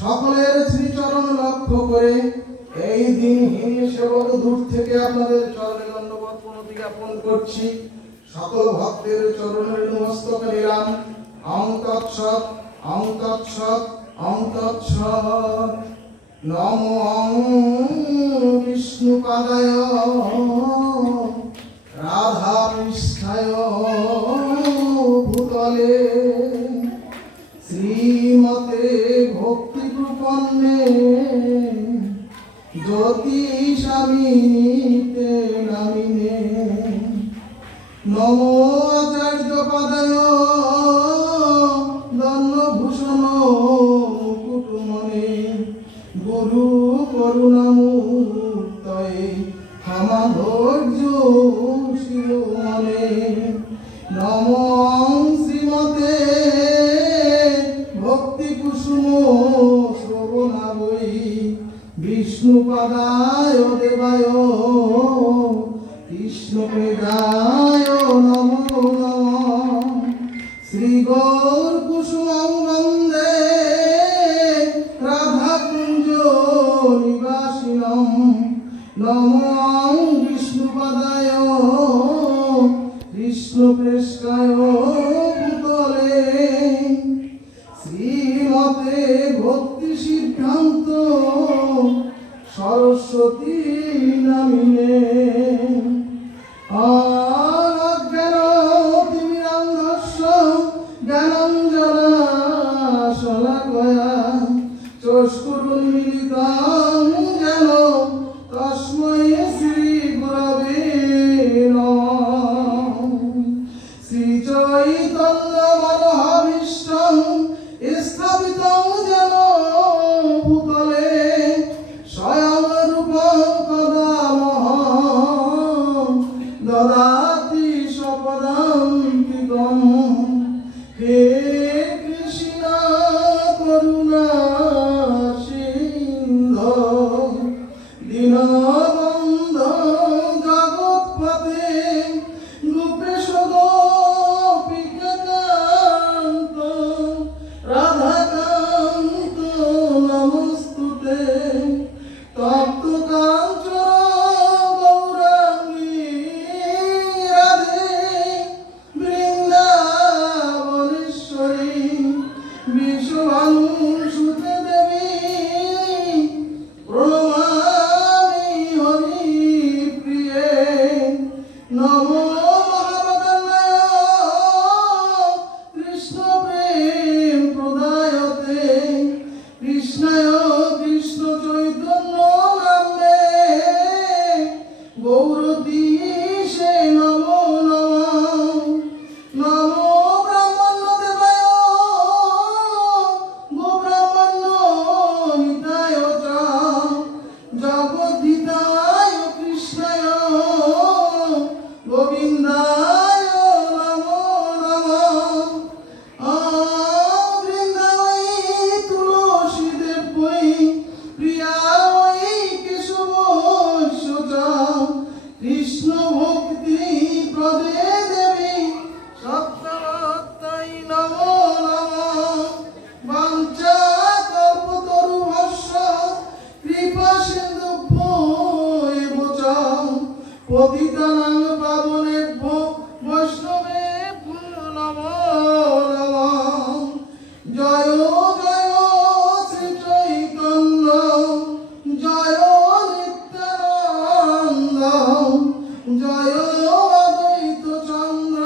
সকলের শ্রীচরণ লক্ষ্য করে এই দিনহীন সেবক দূর থেকে আপনাদের চরণে দণ্ডবত প্রণতি জ্ঞাপন করছি। সকল ভক্তের চরণের নমস্তক নিলাম। অং তৎসৎ অং তৎসৎ অং তৎসৎ। নমো বিষ্ণুপাদায় রাধা পৃষ্ঠায় ভূতলে শ্রীমতে ভক্তি প্রপন্নে জ্যোতিষামিতে নামিনে। নমো আচার্য পাদায় দণ্ডভূষণ মুকুটমণে গুরু করুণামূর্তয়ে ক্ষমাধৈর্য শিরোমণে। নমো শ্রীমতে ভক্তি কুসুম শ্রবণাবৈ বিষ্ণুপাদায় দেবায় কৃষ্ণপ্রেদায় নমো নমঃ। শ্রী গৌর কুসুমং বন্দে রাধাকুঞ্জ নিবাসিনম। নমো বিষ্ণুপাদায় কৃষ্ণপ্রেষ্টায় ভূতলে শ্রীমতে ভক্তি সিদ্ধান্ত সরস্বতী নামিনে। অজ্ঞানতিমিরান্ধস্য জ্ঞানাঞ্জনশলাকয়া চক্ষুरुन्मीलितं येन তস্मै শ্রী গুরবে নমঃ। শ্রীচৈতন্য মনোভীষ্টং স্থাপিतं যেন ভূতলে স্বয়ং রূপং কদামহং দদাতি স্বপদান্তিকং। হে কৃষ্ণ করুণা সিন্ধো দীনবন্ধো জগৎপতে গোপেশ গোপিকাকান্ত রাধাকান্ত নমস্তুতে। তপ্ত কাঞ্চন গৌরাঙ্গী রাধে বৃন্দাবনেশ্বরী বিশ্বভানুসুতে দেবী প্রণমামি হরিপ্রিয়ে। নমো মহাবদান্নায় কৃষ্ণ প্রেম প্রদায়তে কৃষ্ণায় কৃষ্ণ চৈতন্য নামে গৌরদীশে নমো নমঃ। নমো ব্রাহ্মণ্য দেবায় গোব্রাহ্মণ্য হিতায় চ জগদ্ধিতায় কৃষ্ণায় গোবিন্দায় নমো নমঃ। বৃন্দাবৈ তুলসী দেবৈ প্রিয়ায় কেশবস্য চ কৃষ্ণ ভক্তি প্রদে দেবী সত্যবত্তাই নমো নমঃ। বাঞ্ছা কল্পতরুভ্যশ্চ কৃপা সিন্ধুভ্যো এব চ পতিতানাং পাবনেভ্যো বৈষ্ণবেভ্যো নমো নমঃ। জয় জয় শ্রী চৈতন্য জয় নিত্যানন্দ জয় অদ্বৈত চন্দ্র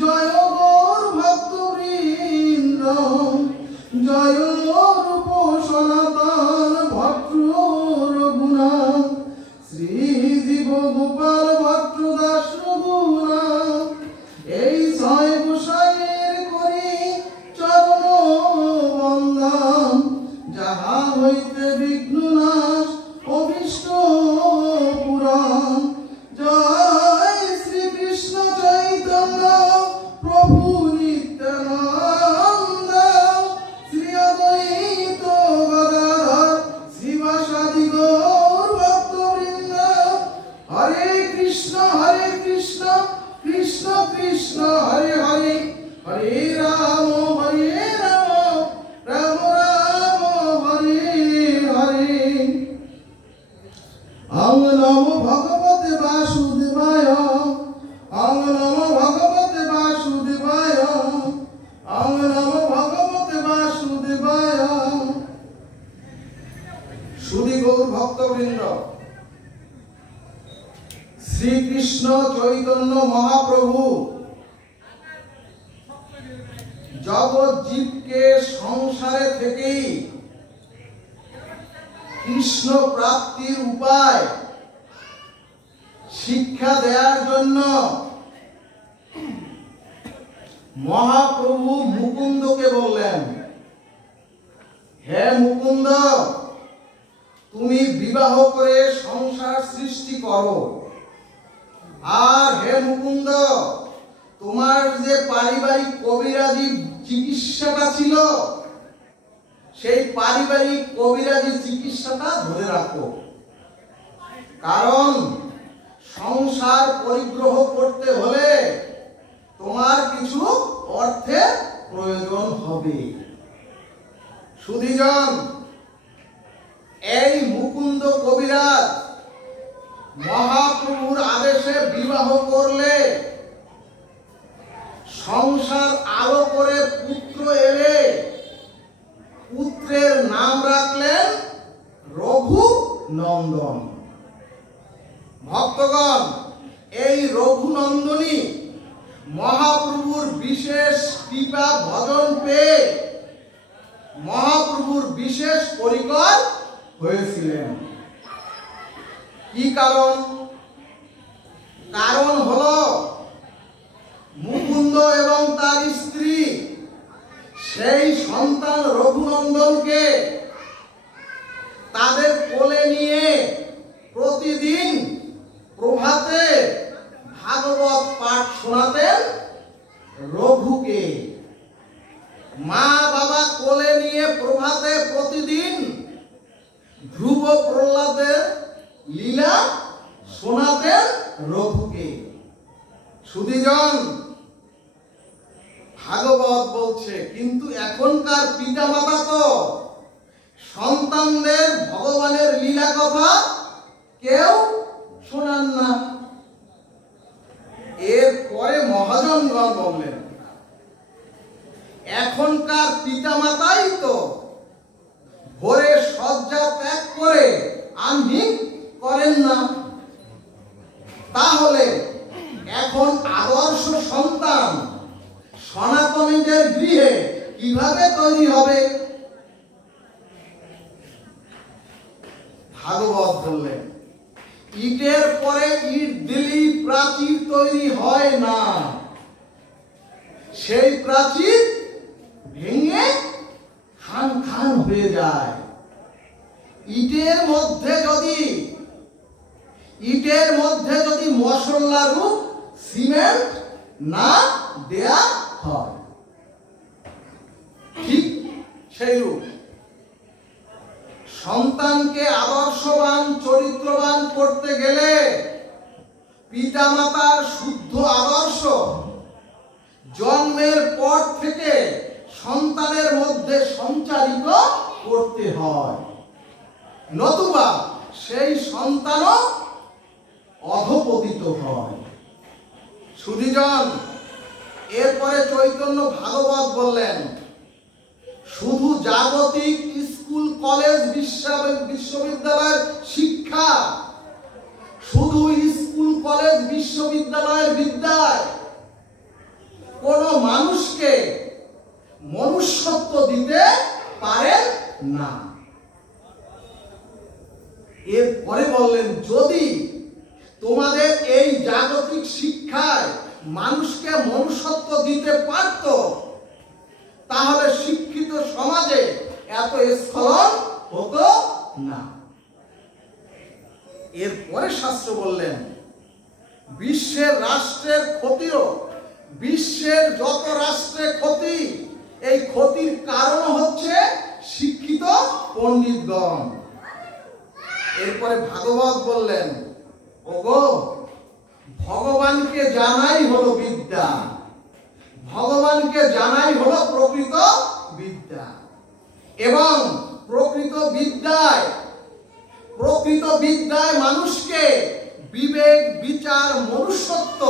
জয় গৌর ভক্তবৃন্দ জয় রূপ সনাতন ভট্ট রঘুনাথ শ্রী জীব গোপাল ভট্ট দাস রঘুনাথ। এই ছয় গোসাইয়ের করি চরণ বন্দন যাহা হইতে বিঘ্ন নাশ অভীষ্ট পুরাণ। জয় শ্রীকৃষ্ণ চৈতন্য প্রভু নিত্যানন্দ শ্রী ভক্তবৃন্দ, শ্রীকৃষ্ণ চৈতন্য মহাপ্রভু জগৎ জীবকে সংসারে থেকেই কৃষ্ণ প্রাপ্তির উপায় শিক্ষা দেওয়ার জন্য মহাপ্রভু মুকুন্দকে বললেন, হে মুকুন্দ, তুমি বিবাহ করে সংসার সৃষ্টি করো। আর হে মুকুন্দ, তোমার যে পারিবারিক কবিরাজি চিকিৎসাটা ছিল, সেই পারিবারিক কবিরাজি চিকিৎসাটা ধরে রাখো, কারণ সংসার পরিগ্রহ করতে হলে তোমার কিছু অর্থের প্রয়োজন হবে। সুধীজন, এই মুকুন্দ কবিরাজ মহাপ্রভুর আদেশে বিবাহ করলে সংসার আলো করে পুত্র এলে পুত্রের নাম রাখলেন রঘুনন্দন। ভক্তগণ, এই রঘুনন্দনী মহাপ্রভুর বিশেষ কৃপা ভজন পেয়ে মহাপ্রভুর বিশেষ পরিকর হয়েছিলেন। কি কারণ? কারণ হলো মুকুন্দ এবং তার স্ত্রী সেই সন্তান রঘুনন্দনকে তাদের কোলে নিয়ে প্রতিদিন প্রভাতে ভাগবত পাঠ শোনাতেন রঘুকে। মা বাবা কোলে নিয়ে প্রভাতে প্রতিদিন ধ্রুব প্রহ্লাদের লীলা শোনাতেন রঘুকে। সুধীজন, ভাগবত বলছে, কিন্তু এখনকার পিতামাতা তো সন্তানদের ভগবানের লীলা কথা কেউ শোনান না। এরপরে মহাজনগণ বললেন, এখনকার পিতামাতাই তো ভোরে শয্যা ত্যাগ করে আহ্নিক করেন না। তাহলে এখন আদর্শ সন্তান সনাতনীদের গৃহে কিভাবে তৈরি হবে? ভাগবত বললেন, ইটের পরে ইট দিলেই প্রাচীর তৈরি হয় না, সেই প্রাচীর ভেঙে খান খান হয়ে যায়। ইটের মধ্যে যদি মশলা রূপ সিমেন্ট না দেয়া হয়, ঠিক সেই রূপ সন্তানকে আদর্শবান চরিত্রবান করতে গেলে পিতামাতার শুদ্ধ আদর্শ জন্মের পর থেকে সন্তানের মধ্যে সঞ্চারিত করতে হয়, নতুবা সেই সন্তানও অধপতিত হয়। সুধীজন, এরপরে চৈতন্য ভাগবত বললেন, শুধু জাগতিক স্কুল কলেজ বিশ্ববিদ্যালয়ের শিক্ষা, শুধু স্কুল কলেজ বিশ্ববিদ্যালয়ের বিদ্যায় কোন মানুষকে মনুষ্যত্ব দিতে পারে না। এরপরে বললেন, যদি তোমাদের এই জাগতিক শিক্ষায় মানুষকে মনুষ্যত্ব দিতে পারত, তাহলে শিক্ষিত সমাজে এত স্খলন হতো না। এরপরে শাস্ত্র বললেন, বিশ্বের রাষ্ট্রের ক্ষতিরও, বিশ্বের যত রাষ্ট্রে ক্ষতি, এই ক্ষতির কারণ হচ্ছে শিক্ষিত পণ্ডিতগণ। এরপরে ভাগবত বললেন, ওগো, ভগবানকে জানাই হলো বিদ্যা, ভগবানকে জানাই হলো প্রকৃত বিদ্যা, এবং প্রকৃত বিদ্যায় মানুষকে বিবেক বিচার মনুষ্যত্ব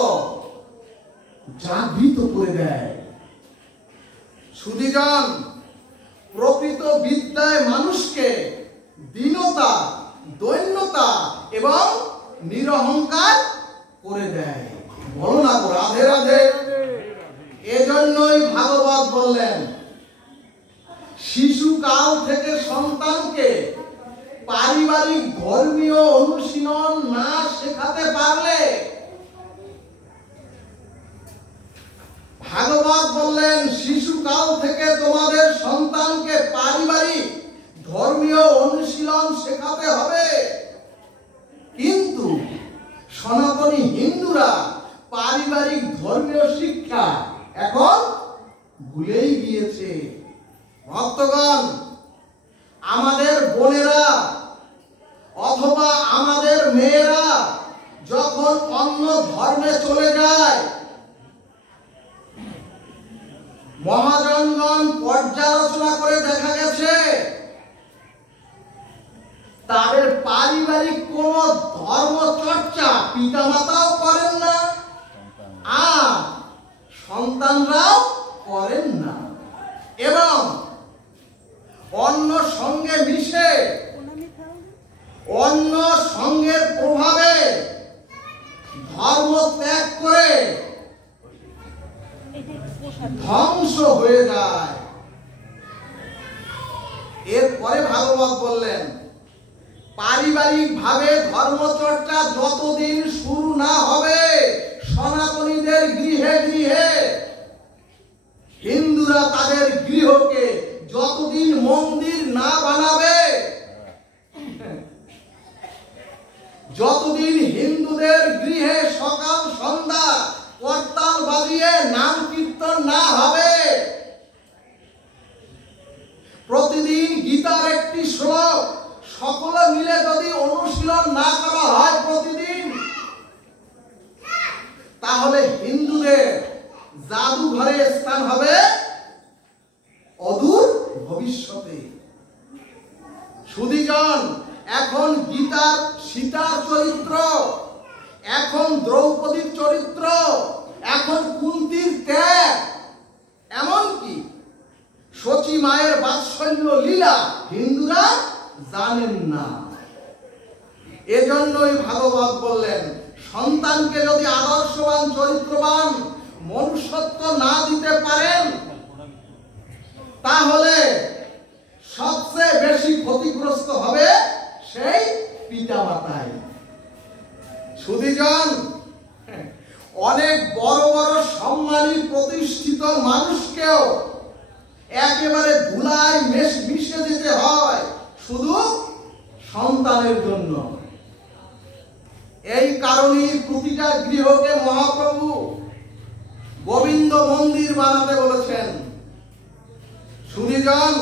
জাগৃত করে দেয়। সুধীজন, প্রকৃত বিদ্যায় মানুষকে দীনতা, দৈন্য নিরহংকার করে দেয়। বলো না গো রাধে রাধে। এজন্যই ভাগবত বললেন শিশুকাল থেকে সন্তানকে পারিবারিক ধর্মীয় অনুশীলন না শেখাতে পারলে, ভাগবত বললেন শিশুকাল থেকে তোমাদের সন্তানকে পারিবারিক ধর্মীয় অনুশীলন শেখাতে হবে। কিন্তু সনাতনী হিন্দুরা পারিবারিক ধর্মীয় শিক্ষা এখন ভুলেই গিয়েছে। ভক্তগণ, আমাদের বোনেরা অথবা আমাদের মেয়েরা যখন অন্য ধর্মে চলে যায়, মহাজনগণ পর্যালোচনা করে দেখা গেছে তাদের পারিবারিক কোন ধর্ম চর্চা পিতামাতাও করেন না আর সন্তানরাও করেন না, এবং অন্য সঙ্গে মিশে অন্য সঙ্গের প্রভাবে ধর্ম ত্যাগ করে ধ্বংস হয়ে যায়। এরপরে ভাগবত বললেন পারিবারিক ভাবে ধর্মচর্চা যতদিন শুরু না হবে, সনাতনীদের গৃহে গৃহে হিন্দুরা তাদের গৃহকে যতদিন মন্দির না বানাবে, যতদিন হিন্দুদের গৃহে সকাল সন্ধ্যা করতাল বাজিয়ে নাম কীর্তন না হবে, প্রতিদিন গীতার একটি শ্লোক সকলে মিলে যদি অনুশীলন না করা হয় প্রতিদিন, তাহলে হিন্দুদের জাদুঘরে স্থান হবে অদূর ভবিষ্যতে। সুধীজন, এখন গীতার সীতার চরিত্র, এখন দ্রৌপদীর চরিত্র, এখন কুন্তির ত্যাগ, এমনকি সচী মায়ের বাৎসল্য লীলা হিন্দুরা জানেন না। এজন্যই ভাগবত বললেন সন্তানকে যদি আদর্শবান চরিত্রবান মনুষ্যত্ব না দিতে পারেন, তাহলে সবচেয়ে বেশি ক্ষতিগ্রস্ত হবে সেই পিতামাতাই। সুধীজন, অনেক বড় বড় সম্মানী প্রতিষ্ঠিত মানুষকেও একেবারে ধুলায় মিশে যেতে হয় শুধু সন্তানের জন্য। এই কারণেই প্রতিটা গৃহকে মহাপ্রভু গোবিন্দ মন্দির বানাতে বলেছেন। সুধীজন,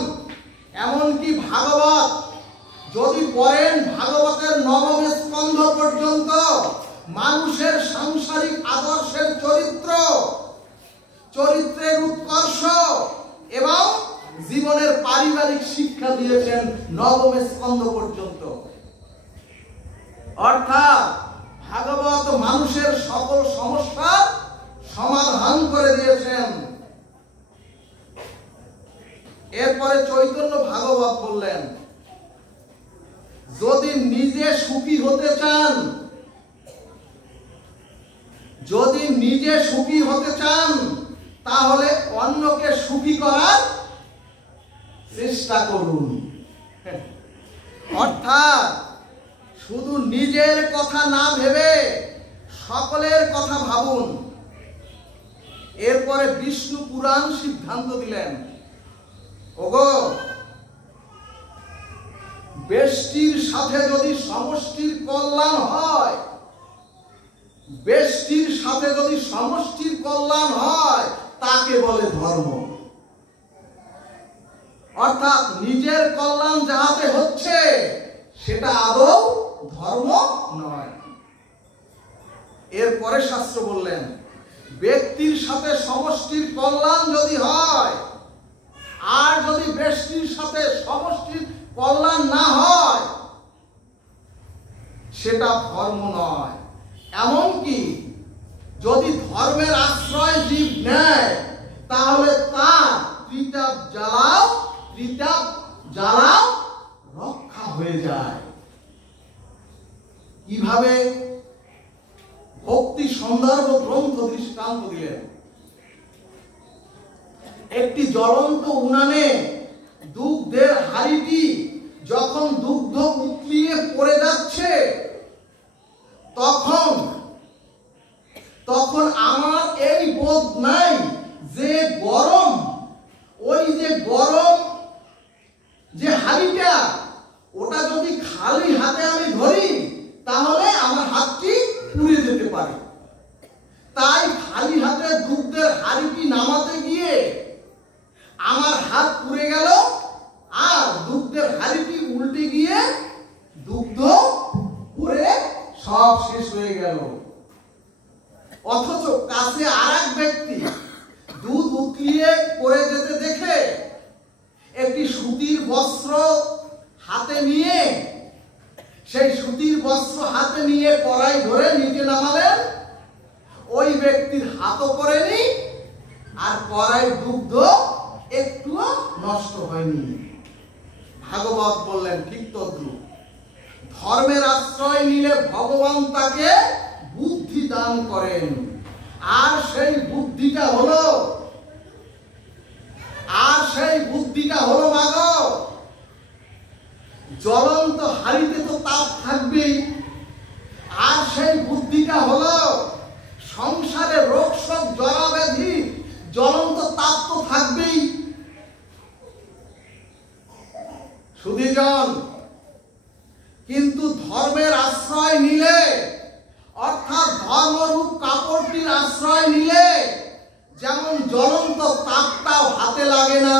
এমনকি ভাগবত যদি পড়েন, ভাগবতের নবম স্কন্ধ পর্যন্ত মানুষের সাংসারিক আদর্শের চরিত্রের উৎকর্ষ এবং জীবনের পারিবারিক শিক্ষা দিয়েছেন নবম স্কন্ধ পর্যন্ত। অর্থাৎ ভাগবত মানুষের সকল সমস্যার সমাধান করে দিয়েছেন। এরপরে চৈতন্য ভাগবত বললেন যদি নিজে সুখী হতে চান, যদি নিজে সুখী হতে চান, তাহলে অন্যকে সুখী করার চেষ্টা করুন। অর্থাৎ শুধু নিজের কথা না ভেবে সকলের কথা ভাবুন। এরপরে বিষ্ণু পুরাণ সিদ্ধান্ত দিলেন, ওগো, ব্যষ্টির সাথে যদি সমষ্টির কল্যাণ হয়, ব্যষ্টির সাথে যদি সমষ্টির কল্যাণ হয়, তাকে বলে ধর্ম। অর্থাৎ নিজের কল্যাণ যাহাতে হচ্ছে সেটা আদৌ ধর্ম নয়। এরপরে শাস্ত্র বললেন ব্যক্তির সাথে সমষ্টির কল্যাণ যদি হয়, আর যদি ব্যষ্টির সাথে সমষ্টির কল্যাণ না হয়, সেটা ধর্ম নয়। এমনকি যদি ধর্মের আশ্রয় জীব নেয়, তাহলে তার ত্রিতাপ জ্বালাও রক্ষা হয়ে যায়। কিভাবে? গন্ধর্ব গ্রন্থ দৃষ্টান্ত দিলেন। একটি জ্বলন্ত উনানে দুগ্ধের হাঁড়িটি যখন দুগ্ধ উতলিয়ে পড়ে যাচ্ছে, তখন আমার এই বোধ নাই যে গরম, ওই যে গরম যে হাঁড়িটা, ওটা যদি খালি হাতে আমি ধরি তাহলে আমার হাতটি পুড়ে যেতে পারে। তাই খালি হাতে দুগ্ধের হাঁড়িটি নামাতে গিয়ে আমার হাত পুড়ে গেল, আর দুগ্ধের হাঁড়িটি উল্টে গিয়ে দুগ্ধ পুড়ে সব শেষ হয়ে গেল। অথচ কাছে আরেক ব্যক্তি দুধ উতলিয়ে পড়ে যেতে দেখে একটি সুতির বস্ত্র হাতে নিয়ে, সেই সুতির বস্ত্র হাতে নিয়ে কড়াই ধরে নিচে নামালেন। ওই ব্যক্তির হাতও পড়েনি, আর কড়াই দুগ্ধ একটুও নষ্ট হয়নি। ভাগবত বললেন ঠিক তদ্রূপ ধর্মের আশ্রয় নিলে ভগবান তাকে বুদ্ধি দান করেন, আর সেই বুদ্ধিটা হলো মাগ, জ্বলন্ত হাড়িতে তো তাপ থাকবেই, আর সেই বুদ্ধিটা হলো সংসারে রোগ শোক জরা ব্যাধি জ্বলন্ত তাপ তো থাকবেই। সুধীজন, কিন্তু ধর্মের আশ্রয় নিলে, অর্থাৎ ধর্মরূপ কাপড়টির আশ্রয় নিলে যেমন জ্বলন্ত তাপটাও হাতে লাগে না,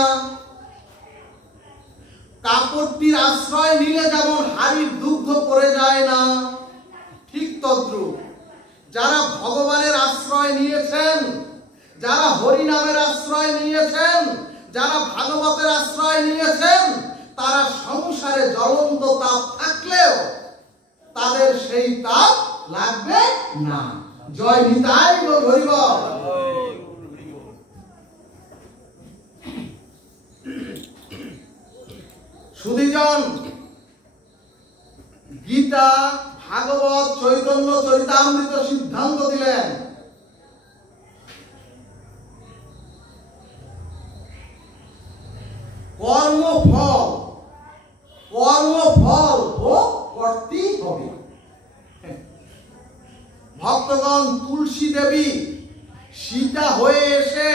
কাপড়টির আশ্রয় নিলে যেমন হাড়ির দুগ্ধ পড়ে যায় না, ঠিক তদ্রূপ যারা ভগবানের আশ্রয় নিয়েছেন, যারা হরি নামের আশ্রয় নিয়েছেন, যারা ভাগবতের আশ্রয় নিয়েছেন, তারা সংসারে জ্বলন্ত তাপ থাকলেও তাদের সেই তাপ লাগবে না। জয় নিতাই গৌর হরি বল। সুধীজন, গীতা, ভাগবত, চৈতন্য চরিতামৃত সিদ্ধান্ত দিলেন কর্মফল ভোগ করতেই হবে। ভক্তগণ, তুলসী দেবী সীতা হয়ে এসে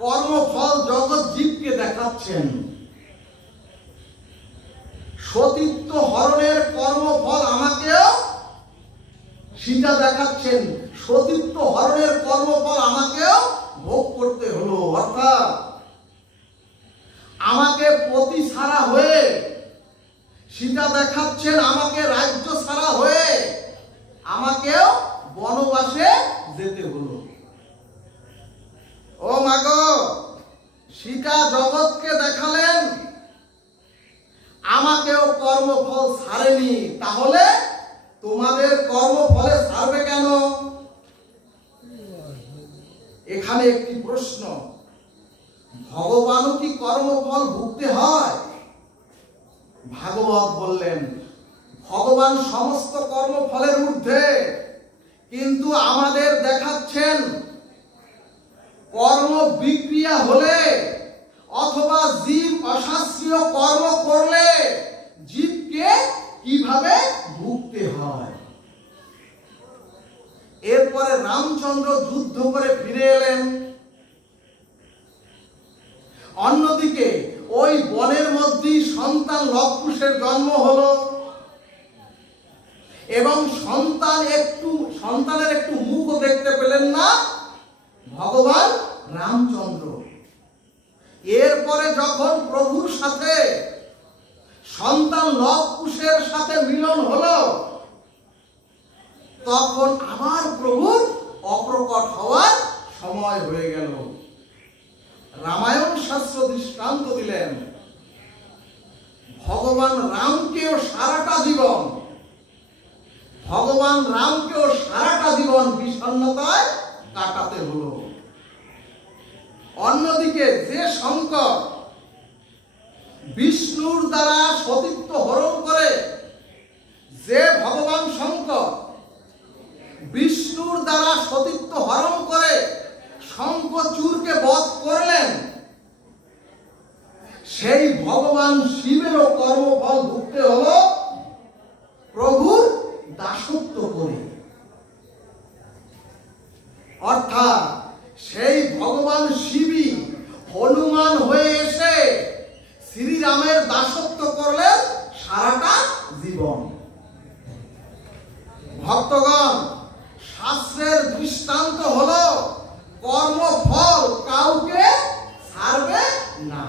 কর্মফল জগৎ জীবকে দেখাচ্ছেন। সতীত্ব হরণের কর্মফল আমাকেও সীতা দেখাচ্ছেন, সতীত্ব হরণের কর্মফল আমাকেও ভোগ করতে হলো। অর্থাৎ আমাকে পতি ছাড়া হয়ে সীতা দেখাচ্ছেন, আমাকে রাজ্য ছাড়া হয়ে আমাকেও বনবাসে যেতে হলো। ও মাগো, সীতা জগৎকে দেখালেন, আমাকেও কর্মফল ছাড়েনি, তাহলে তোমাদের কর্মফলে ছাড়বে কেন? এখানে একটি প্রশ্ন, ভগবানও কি কর্মফল ভুগতে হয়? ভাগবত বললেন ভগবান সমস্ত কর্মফলের ঊর্ধ্বে, কিন্তু আমাদের দেখাচ্ছেন কর্ম বিক্রিয়া হলে অথবা জীব অশাস্ত্রীয় কর্ম করলে জীবকে কিভাবে ভুগতে হয়। এরপরে রামচন্দ্র যুদ্ধ করে ফিরে এলেন। অন্যদিকে ওই বনের মধ্যেই সন্তান লবকুশের জন্ম হলো, এবং সন্তানের একটু মুখও দেখতে পেলেন না ভগবান রামচন্দ্র। এরপরে যখন প্রভুর সাথে সন্তান লবকুশের সাথে মিলন হলো, তখন আবার প্রভুর অপ্রকট হওয়ার সময় হয়ে গেল। রামায়ণ শাস্ত্র দৃষ্টান্ত দিলেন ভগবান রামকেও সারাটা জীবন বিষণ্ণতায় কাটাতে হলো। অন্যদিকে যে শঙ্কর বিষ্ণুর দ্বারা সতীত্ব হরণ করে, যে ভগবান শঙ্কর বিষ্ণুর দ্বারা সতীত্ব হরণ করে শঙ্খচূড়কে বধ করলেন, সেই ভগবান শিবেরও কর্মফল ভুগতে হলো প্রভুর দাসত্ব করে। অর্থাৎ সেই ভগবান শিবই হনুমান হয়ে এসে শ্রীরামের দাসত্ব করলেন সারাটা জীবন। ভক্তগণ, শাস্ত্রের দৃষ্টান্ত হলো কর্মফল কাউকে ছাড়বে না।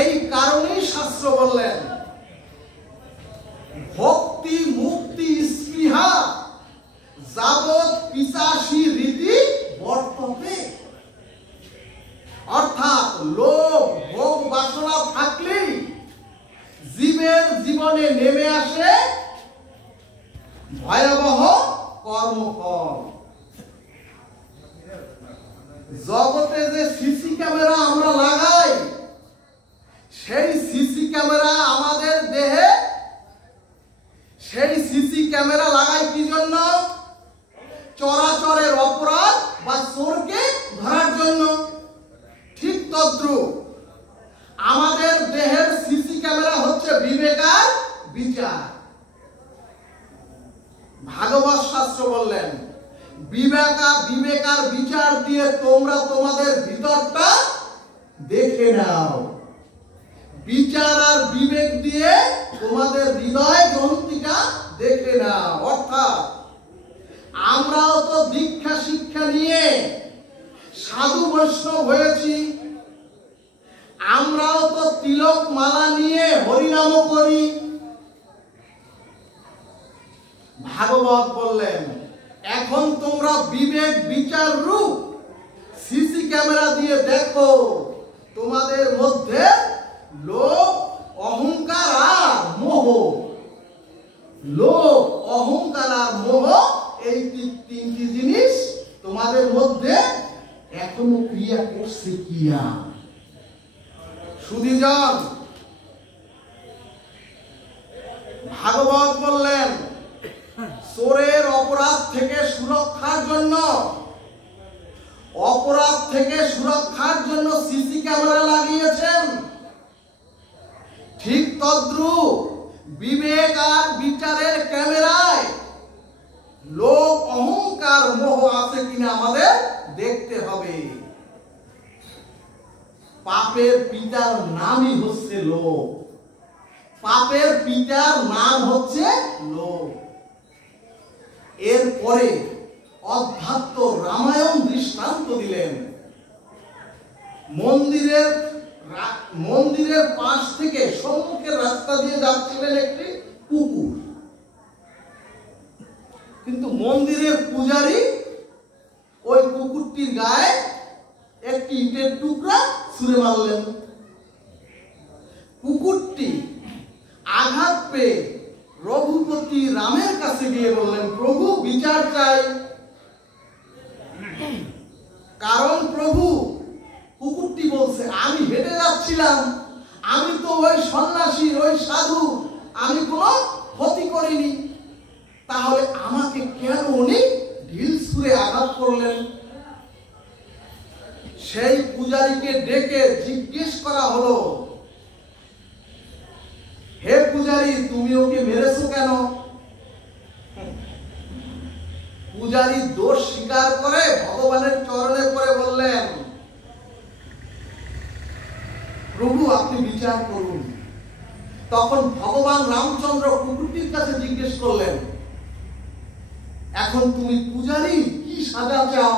এই কারণেই শাস্ত্র বললেন ভক্তি মুক্তি স্পৃহা যাবৎ পিশাচী রীতি বর্ততে। অর্থাৎ লোভ ভোগ বাসনা থাকলেই জীবের জীবনে নেমে আসে ভয়াবহ কর্মফল। জগতে যে সিসি ক্যামেরা আমরা লাগাই, সেই সিসি ক্যামেরা আমাদের দেহে, সেই সিসি ক্যামেরা লাগাই কি জন্য? চরাচরের অপরাধ বা চোরকে ধরার জন্য। ঠিক তদ্রূপ আমাদের দেহের সিসি ক্যামেরা হচ্ছে বিবেকার বিচার। ভাগবত শাস্ত্র বললেন বিবেকার বিচার দিয়ে তোমরা তোমাদের ভিতরটা দেখে নাও। বিচার আর বিবেক দিয়ে তোমাদের হৃদয় গ্রন্থিটা দেখে নাও। অর্থাৎ আমরাও তো দীক্ষা শিক্ষা নিয়ে সাধু বৈষ্ণব হয়েছি, আমরাও তো তিলক মালা নিয়ে হরিনাম করি। ভাগবত বললেন এখন তোমরা বিবেক বিচার রূপ সিসি ক্যামেরা দিয়ে দেখো তোমাদের মধ্যে লোভ অহংকার আর মোহ। লোভ অহংকার আর মোহ, এই তিনটি জিনিস তোমাদের মধ্যে এখনো ক্রিয়া করছে কিনা। সুধীজন, ভাগবত বললেন চোরের অপরাধ থেকে সুরক্ষার জন্য সিসি ক্যামেরা লাগিয়েছেন। ঠিক তদ্রূপ বিবেক আর বিচারের ক্যামেরায় লোভ অহংকার মোহ আছে কিনা আমাদের দেখতে হবে। পাপের পিতার নামই হচ্ছে লোভ। পাপের পিতার নাম হচ্ছে লোভ। এরপরে অধ্যাত্ম রামায়ণ দৃষ্টান্ত দিলেন। মন্দিরের পাশ থেকে সম্মুখের রাস্তা দিয়ে যাচ্ছিলেন একটি কুকুর, কিন্তু মন্দিরের পূজারী ওই কুকুরটির গায়ে একটি ইটের টুকরা ছুঁড়ে মারলেন। কুকুরটি আঘাত পেয়ে রঘুপতি রামের কাছে গিয়ে বললেন প্রভু বিচার চাই। কারণ প্রভু, কুকুরটি বলছে আমি হেঁটে যাচ্ছিলাম, আমি তো ওই সন্ন্যাসী ওই সাধু, আমি কোনো ক্ষতি করিনি, তাহলে আমাকে কেন উনি ঢিল ছুঁড়ে আঘাত করলেন? সেই পূজারীকে ডেকে জিজ্ঞেস করা হলো হে পূজারী তুমি ওকে মেরেছো কেন? পূজারী দোষ স্বীকার করে ভগবানের চরণে পড়ে বললেন প্রভু আপনি বিচার করুন। তখন ভগবান রামচন্দ্র কুকুরটির কাছে জিজ্ঞেস করলেন এখন তুমি পূজারী কি সাজা চাও?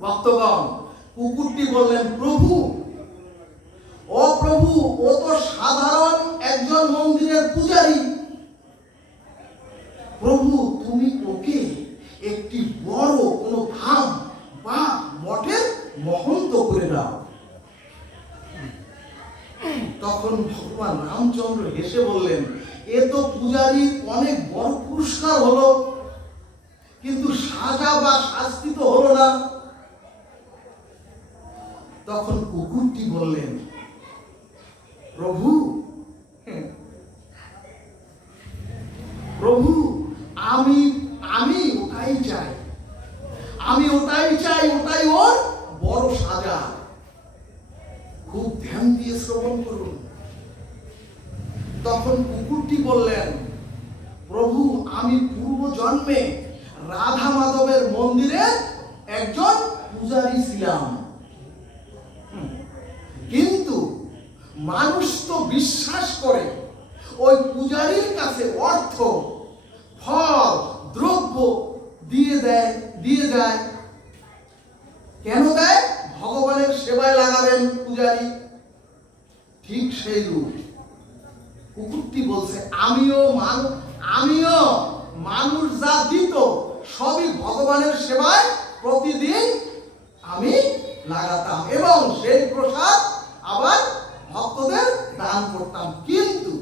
ভক্তগণ, কুকুরটি বললেন প্রভু, ও প্রভু ও তো সাধারণ একজন মন্দিরের পূজারী, প্রভু তুমি ওকে একটি বড় কোন ধাম বা মঠের মহন্ত করে দাও। তখন ভগবান রামচন্দ্র হেসে বললেন এ তো পূজারী অনেক বড় পুরস্কার হলো, কিন্তু সাজা বা শাস্তি তো হলো না। তখন কুকুরটি বললেন প্রভু আমি খুব ধ্যান দিয়ে শ্রবণ করুন। তখন কুকুরটি বললেন, প্রভু, আমি পূর্ব জন্মে রাধা মাধবের মন্দিরে একজন পূজারী ছিলাম, কিন্তু মানুষ তো বিশ্বাস করে ওই পূজারীর কাছে অর্থ, ফল, দ্রব্য দিয়ে যায়। কেন দেয়? ভগবানের সেবায় লাগাবেন পূজারী। ঠিক সেই রূপ কুকুরটি বলছে, আমিও মানুষ যা দিত সবই ভগবানের সেবায় প্রতিদিন আমি লাগাতাম এবং সেই প্রসাদ আবার ভক্তদের দান করতাম। কিন্তু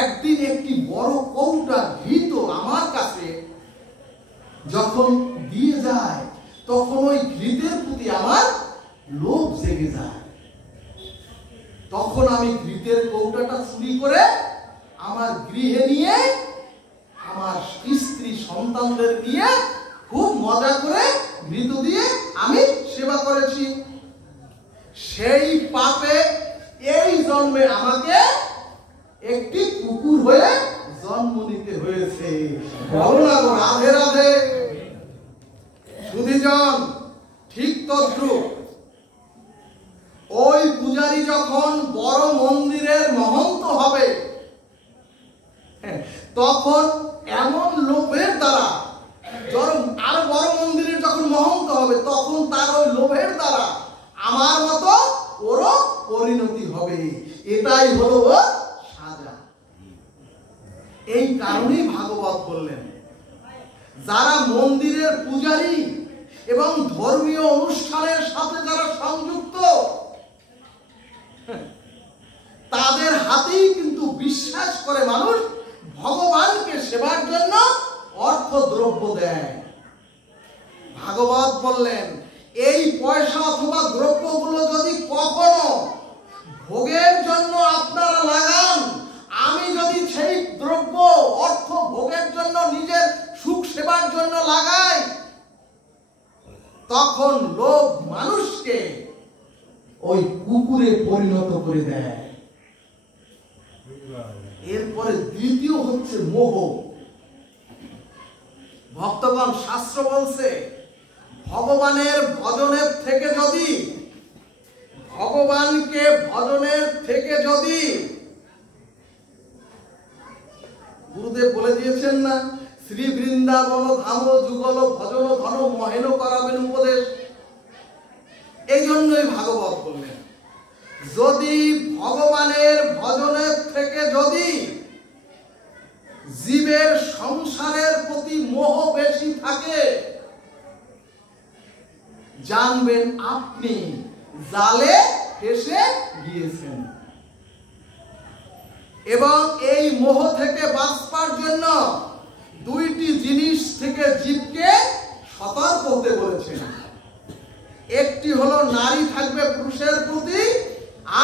একদিন একটি বড় কৌটা ঘি তো আমার কাছে যখন দিয়ে যায়, তখন ওই ঘৃতের প্রতি আমার লোভ জেগে যায়। তখন আমি ঘৃতের কৌটাটা চুরি করে আমার গৃহে নিয়ে আমার স্ত্রী সন্তানদের নিয়ে খুব মজা করে ঘৃত দিয়ে আমি সেবা করেছি। সেই পাপে এই জন্মে আমাকে একটি কুকুর হয়ে জন্ম নিতে হয়েছে। বলো না গো, রাধে রাধে। সুধীজন, ঠিক তদ্রূপ ওই পূজারী যখন বড় মন্দিরের মহন্ত হবে, তখন এমন লোভের দ্বারা, আরো বড় মন্দিরের যখন মহন্ত হবে, তখন তার ওই লোভের দ্বারা আমার মতো ওরও পরিণতি হবে। এটাই হলো ওর সাজা। এই কারণেই ভাগবত বললেন, যারা মন্দিরের পূজারী এবং ধর্মীয় অনুষ্ঠানের সাথে যারা সংযুক্ত, তাদের হাতেই কিন্তু বিশ্বাস করে মানুষ ভগবানকে সেবার জন্য অর্থ দ্রব্য দেয়। ভাগবত বললেন, এই পয়সা অথবা দ্রব্যগুলো যদি কখনো ভোগের জন্য আপনারা লাগান, আমি যদি সেই দ্রব্য অর্থ ভোগের জন্য নিজের সুখ সেবার জন্য লাগাই, তখন লোভ মানুষকে ওই কুকুরে পরিণত করে দেয়। এরপরে দ্বিতীয় হচ্ছে মোহ। ভক্তগণ, শাস্ত্র বলছে, ভগবানকে ভজনের থেকে যদি গুরুদেব বলে দিয়েছেন না, শ্রী বৃন্দাবন ধাম যুগল ভজন ধন মহেন করাবেন উপদেশ। এই জন্যই ভাগবত বললেন, যদি ভগবানের ভজনের থেকে যদি জীবের সংসারের প্রতি মোহ বেশি থাকে, জানবেন আপনি জালে ফেসে গিয়েছেন। এবং এই মোহ থেকে বাঁচবার জন্য দুইটি জিনিস থেকে জীবকে সতর্ক হতে বলেছেন। একটি হলো নারী থাকবে পুরুষের প্রতি,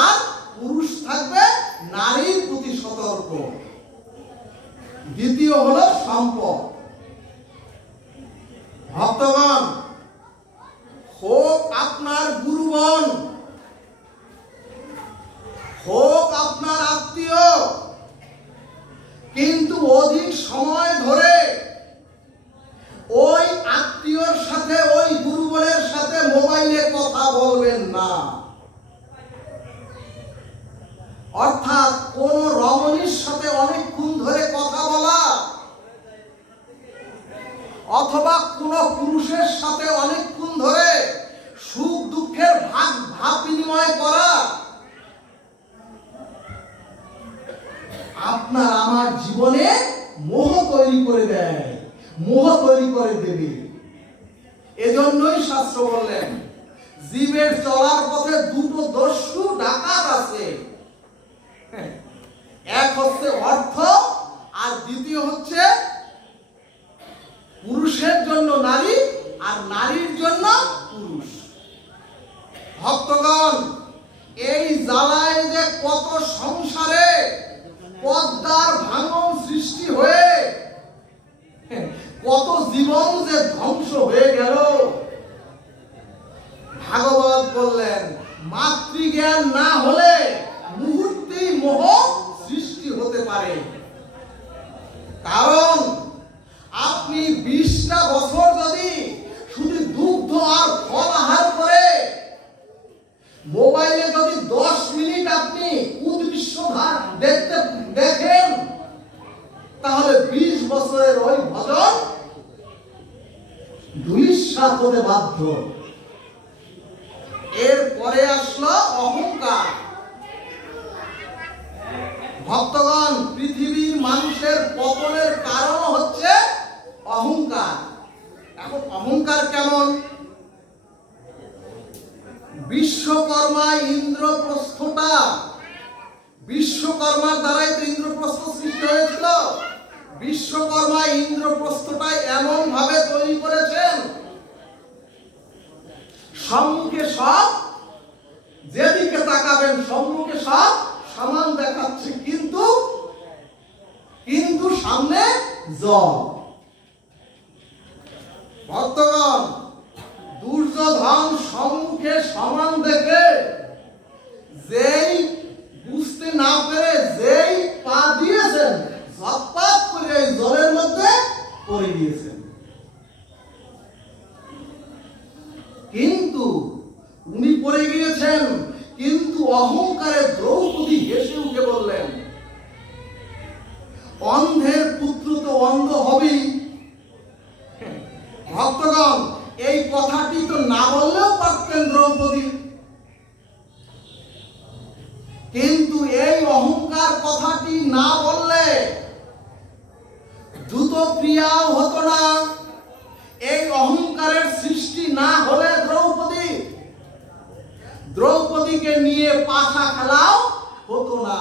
আর পুরুষ থাকবে নারীর প্রতি সতর্ক। দ্বিতীয় হলো সম্পদ। ভক্তগণ, হোক আপনার গুরুগণ, হোক আপনার আত্মীয়, কিন্তু অধিক সময় ধরে ওই আত্মীয়র সাথে, ওই গুরুগণের সাথে মোবাইলে কথা বলবেন না। অর্থাৎ কোন রমণীর সাথে অনেকক্ষণ ধরে কথা বলা, অথবা কোন পুরুষের সাথে অনেকক্ষণ ধরে সুখ দুঃখের ভাব বিনিময় করা আপনার আমার জীবনে মোহ তৈরি করে দেয়, মোহ তৈরি করে দেবে। এজন্যই শাস্ত্র বললেন, জীবের চলার পথে দুটো দস্যু ডাকাত আছে, এক হচ্ছে অর্থ, আর দ্বিতীয় হচ্ছে পুরুষের জন্য নারী আর নারীর জন্য পুরুষ। ভক্তগণ, এই জ্বালায় যে কত সংসারে পদ্মার ভাঙন সৃষ্টি হয়ে কত জীবন যে ধ্বংস হয়ে গেল। ভাগবত বললেন, মাতৃজ্ঞান না হলে মুহূর্তেই মোহ সৃষ্টি হতে পারে। কারণ আপনি 20টা বছর যদি শুধু দুগ্ধ আর ফল আহার করে মোবাইলে যদি 10 মিনিট আপনি কুদৃশ্য দেখেন, তাহলে 20 বছরের ওই ভজন ধূলিসাৎ হতে বাধ্য। এরপরে আসলো অহংকার। ভক্তগণ, পৃথিবীর মানুষের পতনের কারণ হচ্ছে অহংকার। এখন অহংকার কেমন? বিশ্বকর্মা ইন্দ্রপ্রস্থটা, বিশ্বকর্মার দ্বারাই তো ইন্দ্রপ্রস্থ সৃষ্টি হয়েছিল। বিশ্বকর্মা ইন্দ্রপ্রস্থটা এমন ভাবে তৈরি করেছেন, সম্মুখে সব, যেদিকে তাকাবেন সম্মুখে সব সমান দেখাচ্ছে, কিন্তু সামনে জল। ভক্তগণ, দুর্যোধন সম্মুখে সমান দেখে যেই বুঝতে না পেরে যেই পা দিয়েছেন, ঝটপট করে এই জলের মধ্যে পড়ে গিয়েছেন। কিন্তু উনি পড়ে গিয়েছেন, কিন্তু অহংকারে দ্রৌপদী হেসে উঠে বললেন, অন্ধের পুত্র তো অন্ধ হবেই। ভক্তগণ, এই কথাটি তো না বললেও পারতেন দ্রৌপদী, কিন্তু এই অহংকার কথাটি না বললে দ্রুত ক্রিয়াও হতো না। এই অহংকারের সৃষ্টি না হলে দ্রৌপদীকে নিয়ে পাশা খেলাও হতো না,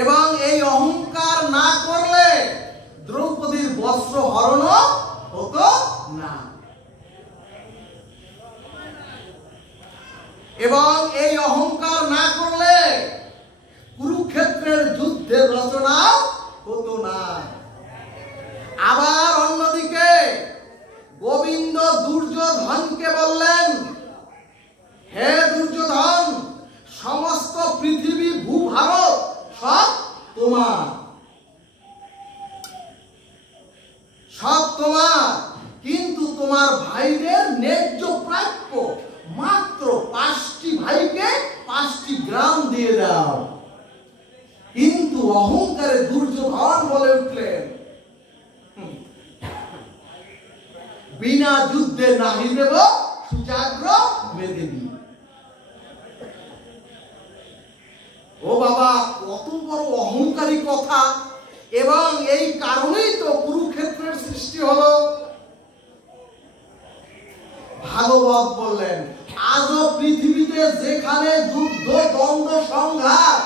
এবং এই অহংকার না করলে দ্রৌপদীর বস্ত্র হরণও হতো না, এবং এই অহংকার না করলে কুরুক্ষেত্রের যুদ্ধের রচনা হতো না। আবার অন্যদিকে গোবিন্দ দুর্যোধনকে বললেন, হে দুর্যোধন, সমস্ত পৃথিবী ভূভারত সব তোমার, সব তোমার, কিন্তু তোমার ভাইদের ন্যায্য প্রাপ্য মাত্র 5টি ভাইকে 5টি গ্রাম দিয়ে দাও। কিন্তু অহংকারে দুর্যোধন বলে উঠলেন, বিনা যুদ্ধে নাহি দেব সুজাগ্র মেদিনী। ও বাবা, কত বড় অহংকারী কথা! এবং এই কারণেই তো কুরুক্ষেত্রের সৃষ্টি হলো। ভাগবত বললেন, আজও পৃথিবীতে যেখানে যুদ্ধ দ্বন্দ্ব সংঘাত,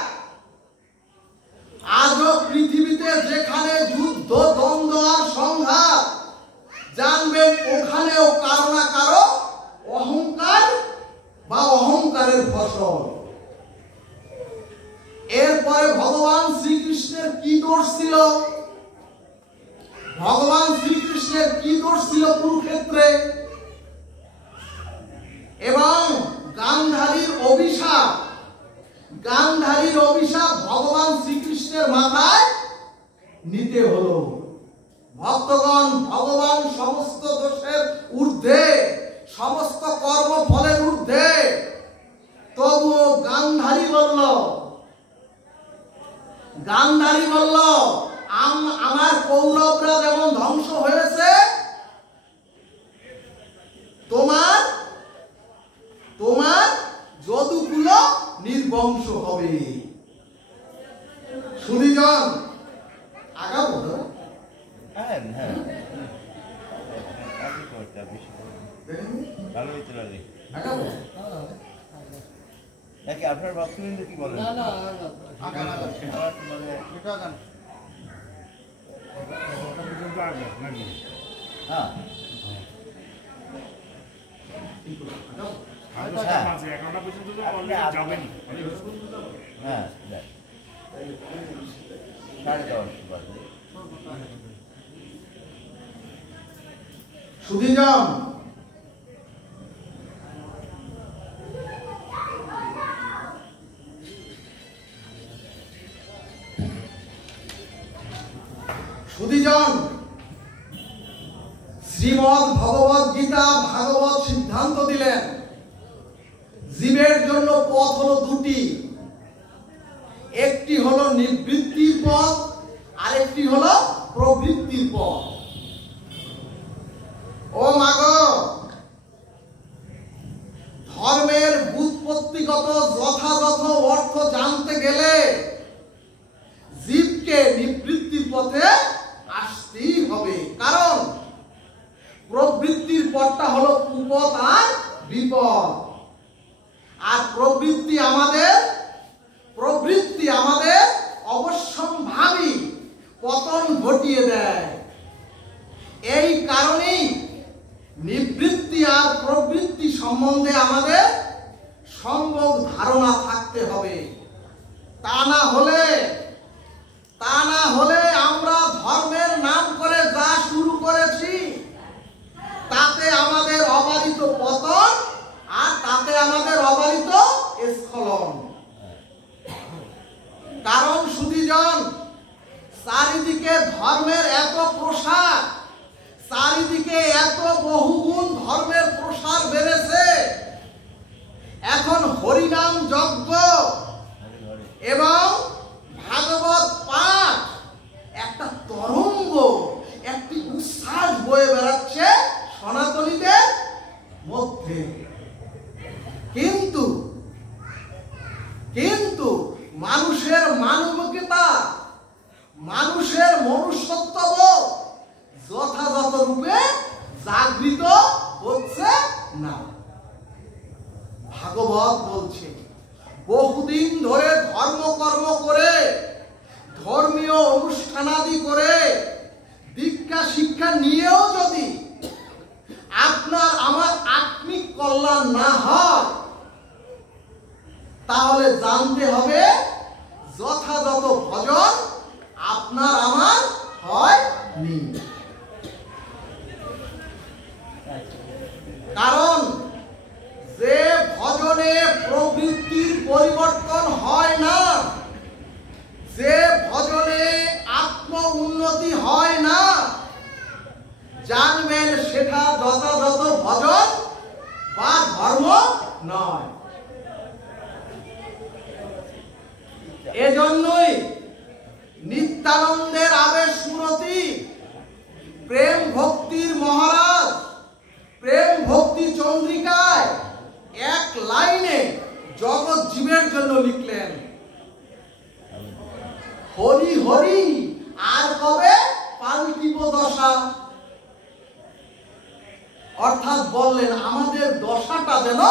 আজও পৃথিবীতে যেখানে যুদ্ধ দ্বন্দ্ব আর সংঘাত, জানবেন ওখানেও কারো না কারো অহংকার বা অহংকারের ফসল। এরপরে ভগবান শ্রীকৃষ্ণের কি দোষ ছিল? ভগবান শ্রীকৃষ্ণের কি দোষ ছিল কুরুক্ষেত্রে? এবং গান্ধারীর অভিশাপ, গান্ধারীর অভিশাপ ভগবান শ্রীকৃষ্ণের মাথায় নিতে হলো। ভক্তগণ, ভগবান সমস্ত দোষের ঊর্ধ্বে, সমস্ত কর্মফলের ঊর্ধ্বে, তবুও গান্ধারী বলল, আমার কৌরবরা যেমন ধ্বংস হয়েছে, তোমার যদুকুল নির্বংশ হবে। সুধীজন, আগাবো তো? আপনার বক্তব্য কি বলেন? সুধীজন, সুধীজন, শ্রীমদ্ ভগবদ গীতা ভাগবত সিদ্ধান্ত দিলেন জীবের জন্য পথ হলো দুটি, একটি হলো নিবৃত্তির পথ, আরেকটি হলো প্রবৃত্তির পথ। ও মাগো, ধর্মের ব্যুৎপত্তিগত যথাযথ অর্থ জানতে গেলে জীবকে নিবৃত্তির পথে আসতেই হবে, কারণ প্রবৃত্তির পথটা হলো কুপথ আর বিপদ। আর প্রবৃত্তি আমাদের অবশ্যম্ভাবী পতন ঘটিয়ে দেয়। এই কারণেই নিবৃত্তি আর প্রবৃত্তি সম্বন্ধে আমাদের সম্যক ধারণা থাকতে হবে। তা না হলে আমরা ধর্মের নাম করে যা শুরু করেছি তাতে আমাদের অবারিত পতন আর তাতে আমাদের অবারিত স্খলন। কারণ সুধীজন, চারিদিকে ধর্মের এত প্রসার, চারিদিকে এত বহুগুণ ধর্মের প্রসার বেড়েছে। এখন হরিনাম যজ্ঞ এবং ভাগবত পাঠ একটা তরঙ্গ, একটি উচ্ছ্বাস বয়ে বেড়াচ্ছে সনাতনীদের মধ্যে। কিন্তু মানুষের মানবিকতা, মানুষের মনুষ্যত্ববোধ যথাযথ রূপে জাগৃত হচ্ছে না। ভাগবত বলছে, বহুদিন ধরে ধর্মকর্ম করে, ধর্মীয় অনুষ্ঠানাদি করে, দীক্ষা শিক্ষা নিয়েও যদি আপনার আমার আত্মিক কল্যাণ না হয়, তাহলে জানতে হবে যথাযথ ভজন আপনার আমার হয়নি। কারণ যে ভজনে প্রবৃত্তির পরিবর্তন হয় না, যে ভজনে আত্ম উন্নতি হয় না, জানবেন সেটা যথাযথ ভজন বা ধর্ম নয়। এজন্যই নিত্যানন্দের আবেশ স্মৃতি, প্রেম ভক্তির মহারাজ প্রেম ভক্তি চন্দ্রিকায় এক লাইনে জগৎ জীবের জন্য লিখলেন, হরি হরি আর কবে পাল্টিব দশা। অর্থাৎ বললেন আমাদের দশাটা যেন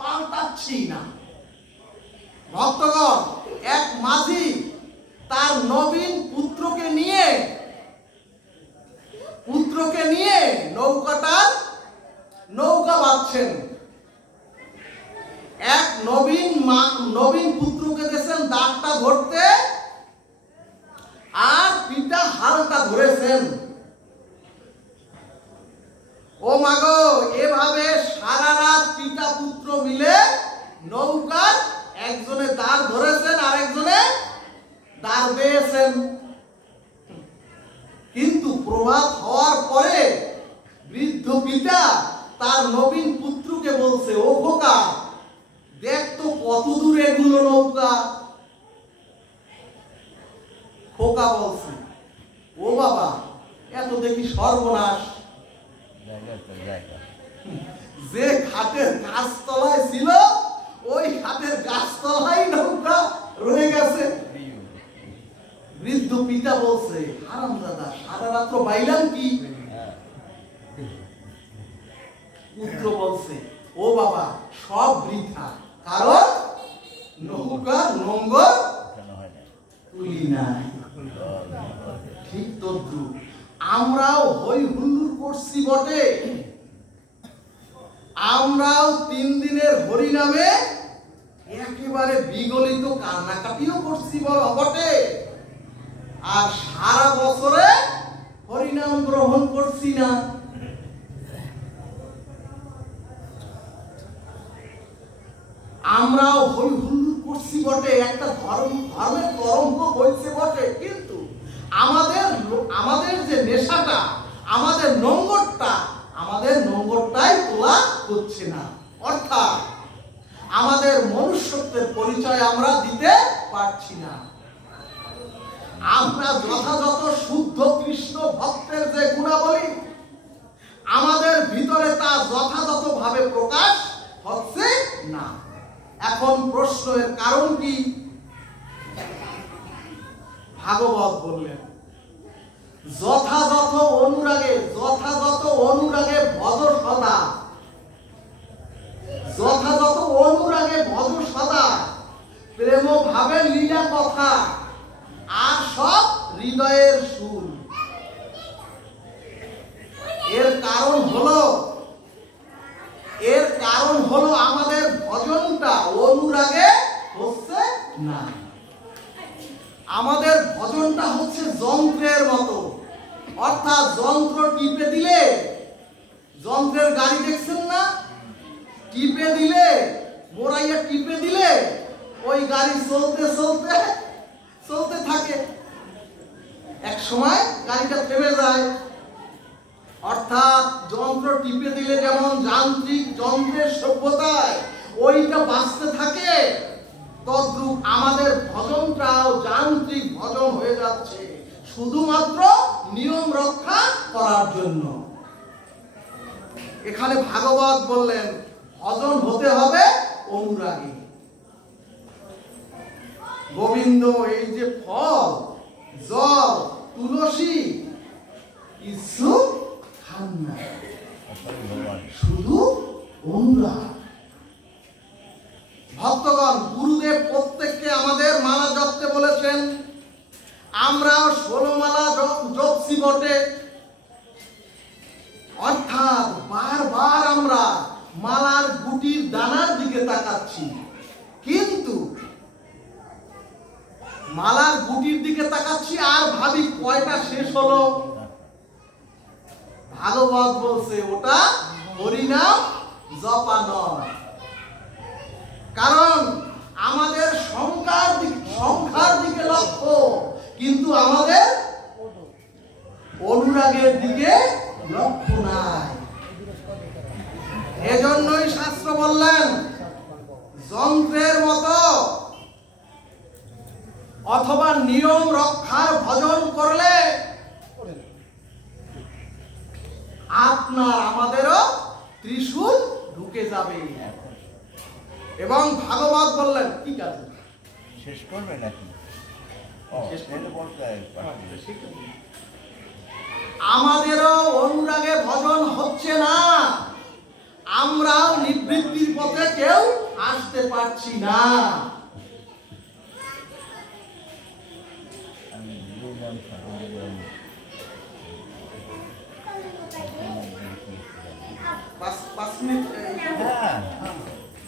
পাল্টাচ্ছি না। ভক্তগণ, এক মাঝি তার নবীন পুত্রকে নিয়ে নৌকা বাঁধছেন। এক নবীন পুত্রকে দিয়েছেন দাগটা ধরতে, আর পিতা হালটা ধরেছেন। ও মাগো, এভাবে সারা রাত পিতা পুত্র মিলে নৌকার একজনে দাঁড় ধরেছেন আর একজনে দাঁড় বেয়েছেন। কিন্তু প্রভাত হওয়ার পরে বৃদ্ধ পিতা তার নবীন পুত্রকে বলছে, ও খোকা, দেখ তো কত দূর এগুলো নৌকা। খোকা বলছে, ও বাবা, এত দেখি সর্বনাশ। যে খাটের গাছতলায় ছিল ওই খাটের গাছতলায় নৌকা রয়ে গেছে। বৃদ্ধ পিতা বলছে, হারামজাদা, সারা রাত্র বাইলাম কি? পুত্র বলছে, ও বাবা, সব বৃথা, কারণ নৌকার নোঙ্গর তুলি নাই। ঠিক তদ্রুপ আমরাও হই হুল্লোড় করছি বটে, আমরাও 3 দিনের হরিনামে একেবারে বিগলিত কান্নাকাটিও করছি বটে, আর সারা বছরে হরিনাম গ্রহণ করছি না। আমরাও হই হুল্লোড় করছি বটে, একটা ধর্মের তরঙ্গ বইছে বটে, কিন্তু আমাদের যে নেশাটা, আমাদের নোংরটাই তোলা হচ্ছে না। অর্থাৎ আমাদের মনুষ্যত্বের পরিচয় আমরা দিতে পারছি না। আমরা যথাযথ শুদ্ধ কৃষ্ণ ভক্তের যে গুণাবলী আমাদের ভিতরে, তা যথাযথভাবে প্রকাশ হচ্ছে না। এখন প্রশ্নের কারণ কি? ভাগবত বললেন, যথাযথ অনুরাগে ভজ সদা, যথাযথ অনুরাগে ভজ সদা, প্রেম ভাবে লীলা কথা, আর সব হৃদয়ের সুর। এর কারণ হলো আমাদের ভজনটা অনুরাগে হচ্ছে না। আমাদের ভজনটা হচ্ছে যন্ত্রের মতো। অর্থাৎ যন্ত্র টিপে দিলে, যন্ত্রের গাড়ি দেখছেন না, টিপে দিলে, মোড়াইয়া টিপে দিলে ওই গাড়ি চলতে চলতে চলতে থাকে, এক সময় গাড়িটা থেমে যায়। অর্থাৎ যন্ত্র টিপে দিলে যেমন যান্ত্রিক যন্ত্রের সভ্যতায় ওইটা বাঁচতে থাকে, তদ্রূপ আমাদের ভজনটাও যান্ত্রিক ভজন হয়ে যাচ্ছে, শুধুমাত্র নিয়ম রক্ষা করার জন্য। এখানে ভাগবত বললেন ভজন হতে হবে অনুরাগী। গোবিন্দ এই যে ফল, জল, তুলসী কিছু খান না, শুধু অনুরাগ। ভক্তগণ, গুরুদেব প্রত্যেককে আমাদের মালা জপতে বলেছেন। আমরা 16 মালা জপছি বটে, অর্থাৎ বারবার আমরা মালার গুটির দানার দিকে তাকাচ্ছি, কিন্তু মালার গুটির দিকে তাকাচ্ছি আর ভাবি কয়টা শেষ হলো। ভাগবত বলছে ওটা হরিনাম জপা নয়। কারণ আমাদের সংখ্যার দিকে লক্ষ্য, কিন্তু আমাদের অনুরাগের দিকে লক্ষ্য নাই। এজন্যই শাস্ত্র বললেন যন্ত্রের মতো অথবা নিয়ম রক্ষার ভজন করলে আপনার আমাদেরও ত্রিশূল ঢুকে যাবে। এবং ভাগবত বললেন ঠিক আছে, শেষ করবে নাকি? আমাদেরও অনুরাগে ভজন হচ্ছে না, আমরাও নিবৃত্তির পথে কেউ আসতে পারছি না। পাঁচ মিনিট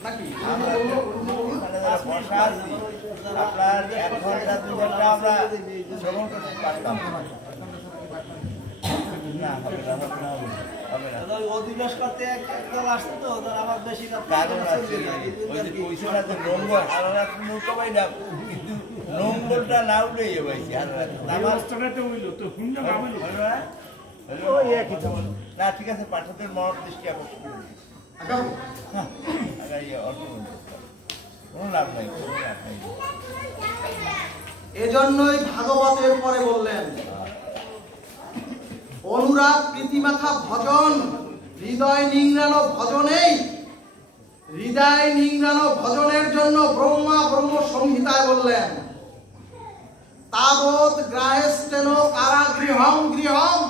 নাকি বসা আছি, আপনার 1 ঘন্টা 2 ঘন্টা আমরা শ্রবণ করতে পারতাম না। অধিবাস করতে একদল আসতো তো, আমার বেশি কারণ আছে, ওই যে কইছে না যে নম্বর সারা রাত নৌকা পাই না, কিন্তু নম্বরটা না উঠে পাইছি আর না। ঠিক আছে, পাঠকের মত দৃষ্টি আকর্ষণ করে কোনো লাভ নাই, কোনো লাভ নাই। এজন্যই ভাগবতের পরে বললেন অনুরাগ প্রীতিমাখা ভজন, হৃদয় নিংড়ানো ভজনেই, হৃদয় নিংড়ানো ভজনের জন্য ব্রহ্মা ব্রহ্ম সংহিতায় বললেন তাবৎ গ্রাহেষ্টেন কারাগৃহম গৃহম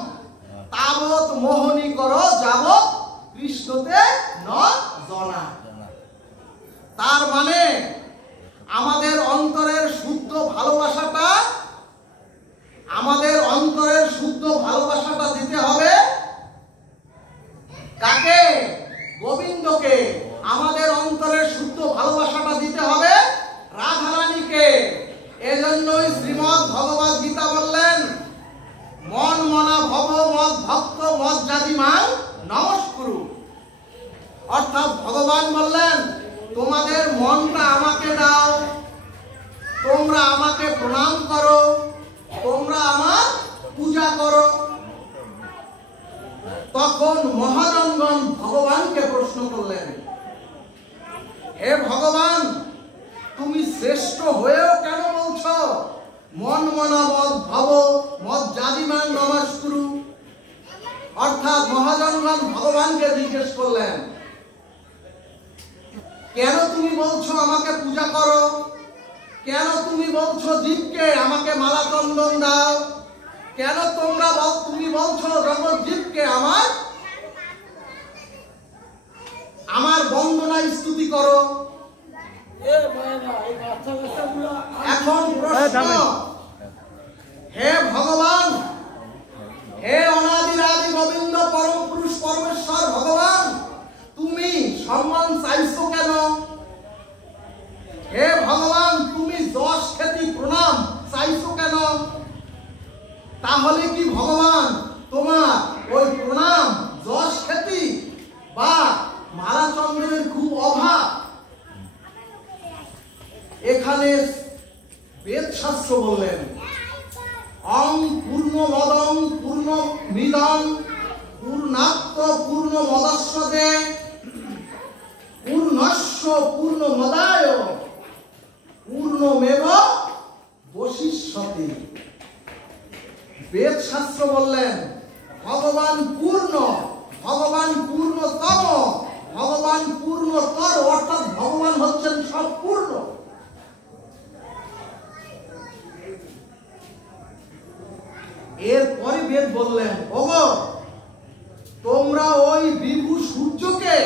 তাবৎ মোহনী কর যাবৎ কৃষ্ণতে ন জনা। তার মানে আমাদের অন্তরের শুদ্ধ ভালোবাসাটা, আমাদের অন্তরের শুদ্ধ ভালোবাসাটা দিতে হবে কাকে? গোবিন্দকে। আমাদের অন্তরের শুদ্ধ ভালোবাসাটা দিতে হবে রাধারানীকে। এজন্যই শ্রীমদ্ ভগবদ গীতা বললেন মন মনা ভব মদ ভক্ত মদ জাতি মান নমস্কুরু। অর্থাৎ ভগবান বললেন তোমাদের মনটা আমাকে দাও, তোমরা আমাকে প্রণাম করো, তোমরা আমার করো। তখন মহাজনগণ ভগবানকে প্রশ্ন করলেন, হে ভগবান, তুমি শ্রেষ্ঠ হয়েও কেন বলছ মন মনা মদ ভাব মদ জাদিমান নমস্কুরু? অর্থাৎ মহাজনগণ ভগবানকে জিজ্ঞেস করলেন, কেন তুমি বলছো আমাকে পূজা করো? কেন তুমি বলছো জীবকে আমাকে মালা চন্দন দাও? কেন তুমি বলছো জগৎ জীবকে আমার বন্দনা স্তুতি করো? এখন প্রশ্ন, হে ভগবান, হে অনাদিরাদি গোবিন্দ পরম পুরুষ পরমেশ্বর ভগবান, তুমি সম্মান চাইছো কেন? হে ভগবান, তুমি যশ খ্যাতি প্রণাম চাইছো কেন? তাহলে কি ভগবান তোমার ওই প্রণাম যশ খ্যাতি বা মালা চন্দনের খুব অভাব? এখানে বেদ শাস্ত্র বললেন, অং পূর্ণ মদং পূর্ণ মিদং পূর্ণাত্ম পূর্ণ মদস্যতে পূর্ণস্য পূর্ণ মদায় পূর্ণমেব বশিষ্যতি। বেদ শাস্ত্র বললেন ভগবান পূর্ণ, ভগবান পূর্ণতম, ভগবান পূর্ণতর, অর্থাৎ ভগবান হচ্ছেন সম্পূর্ণ। এরপরে বেদ বললেন, ওগো তোমরা ওই বিভু সূর্যকে,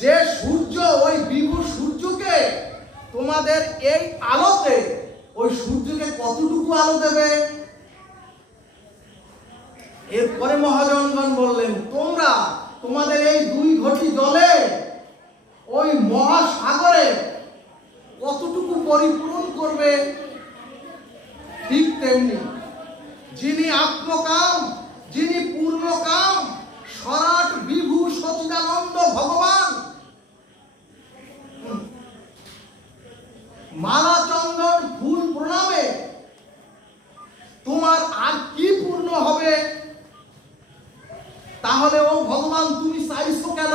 যে সূর্য, ওই বিভু সূর্যকে তোমাদের এই আলোতে, ওই সূর্যকে কতটুকু আলো দেবে? এরপরে মহাজনগণ বললেন, তোমরা তোমাদের এই 2 ঘটি জলে ওই মহাসাগরে কতটুকু পরিপূরণ করবে? ঠিক তেমনি যিনি আত্মকাম, যিনি পূর্ণকাম, সরাট বিভু সচিদানন্দ ভগবান, মালা চন্দন ফুল প্রণামে তোমার আর কি পূর্ণ হবে? তাহলে ও ভগবান তুমি চাইছো কেন?